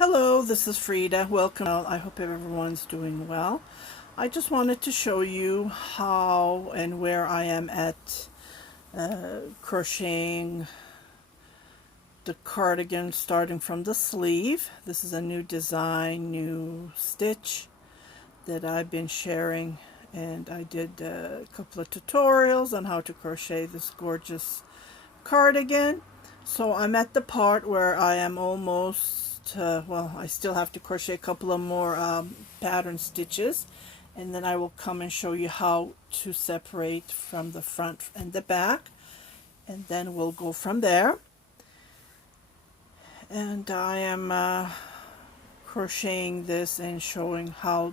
Hello, this is Frida. Welcome. I hope everyone's doing well. I just wanted to show you how and where I am at crocheting the cardigan, starting from the sleeve. This is a new design, new stitch that I've been sharing, and I did a couple of tutorials on how to crochet this gorgeous cardigan. So I'm at the part where I am almost well, I still have to crochet a couple of more pattern stitches, and then I will come and show you how to separate from the front and the back, and then we'll go from there. And I am crocheting this and showing how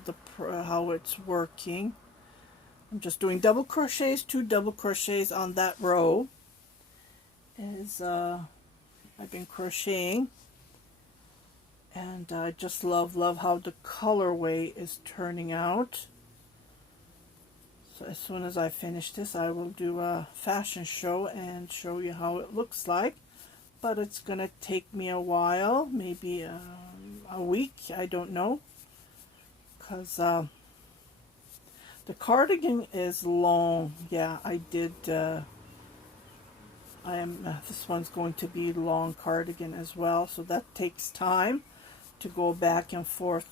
it's working. I'm just doing double crochets, 2 double crochets on that row as I've been crocheting. And I just love how the colorway is turning out. So as soon as I finish this, I will do a fashion show and show you how it looks like. But it's gonna take me a while, maybe a week, I don't know, because the cardigan is long. Yeah, I did. This one's going to be long cardigan as well, so that takes time to go back and forth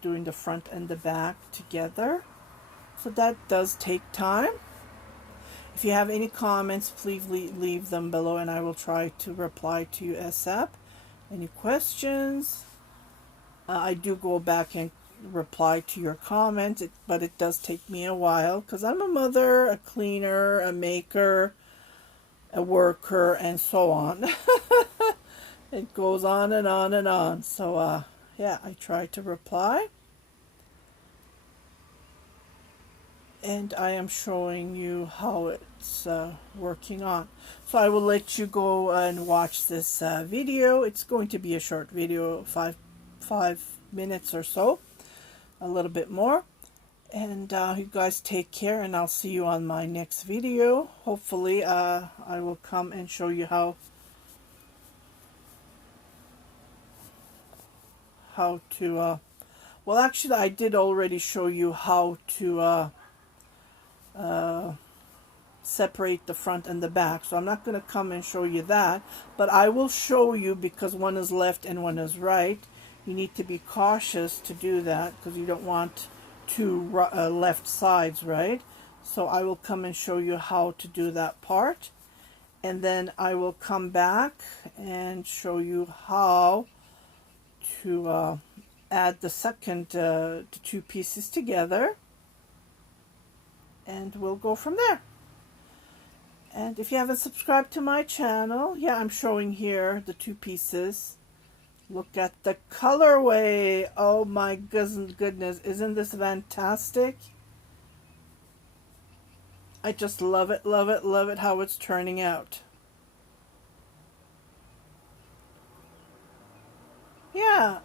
doing the front and the back together. So that does take time. If you have any comments, please leave them below and I will try to reply to you ASAP. Any questions? I do go back and reply to your comments, but it does take me a while because I'm a mother, a cleaner, a maker, a worker, and so on. It goes on and on and on. So yeah, I try to reply, and I am showing you how it's working on. So I will let you go and watch this video. It's going to be a short video, five minutes or so, a little bit more. And you guys take care, and I'll see you on my next video. Hopefully I will come and show you how to well, actually I did already show you how to separate the front and the back, so I'm not going to come and show you that, but I will show you, because one is left and one is right. You need to be cautious to do that because you don't want two left sides, right? So I will come and show you how to do that part, and then I will come back and show you how to add the second the 2 pieces together, and we'll go from there. And if you haven't subscribed to my channel, yeah, I'm showing here the 2 pieces. Look at the colorway. Oh my goodness, isn't this fantastic? I just love it how it's turning out. Yeah,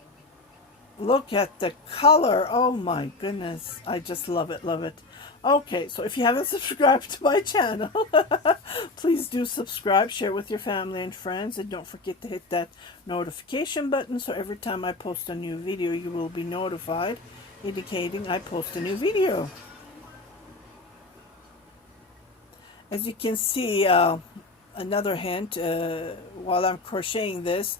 look at the color. Oh my goodness, I just love it. Okay, so if you haven't subscribed to my channel, please do subscribe, share with your family and friends, and don't forget to hit that notification button so every time I post a new video you will be notified, indicating I post a new video. As you can see, another hint, while I'm crocheting this,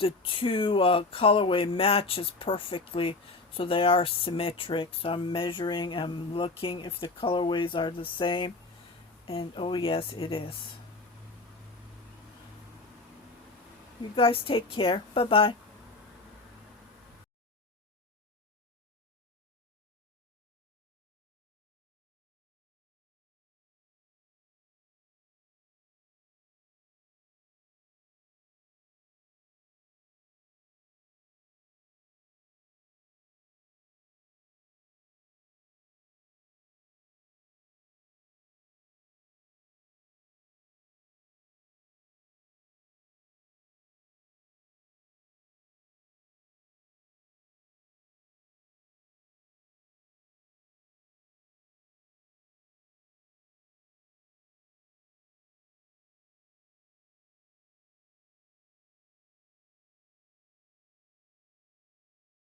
the 2 colorway matches perfectly, so they are symmetric. So I'm measuring, I'm looking if the colorways are the same, and oh yes, it is. You guys take care. Bye bye.